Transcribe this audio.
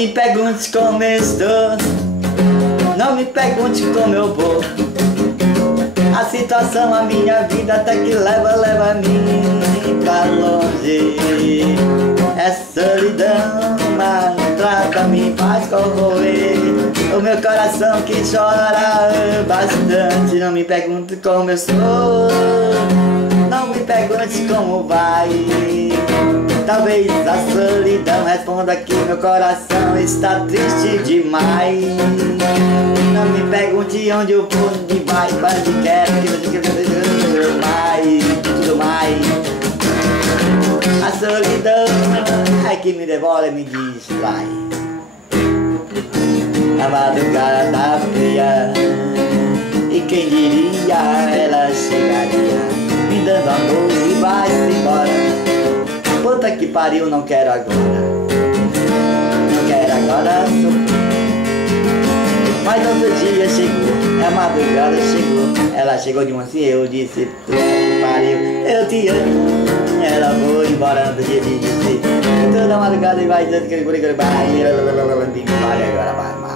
me pergunte como eu estou, não me pergunte como eu vou. A situação, a minha vida até que leva-me pra longe. É solidão, mas trata-me, faz corroer o meu coração que chora bastante. Não me pergunte como eu sou, não me pergunte como vai. Talvez a solidão responda que meu coração está triste demais. Não me pergunte onde eu vou, onde vai, para onde quero, tudo mais. A solidão é que me devora e me distrai. A madrugada fria, e quem diria ela chegaria me dando amor e vai-se embora. Puta que pariu, não quero agora, não quero agora sofrer. Mas outro dia chegou, a madrugada chegou. Ela chegou de manhã, eu disse, puta que pariu, eu te amo. Ela foi embora antes de dizer, toda madrugada e vai dizendo que ele vai agora vai.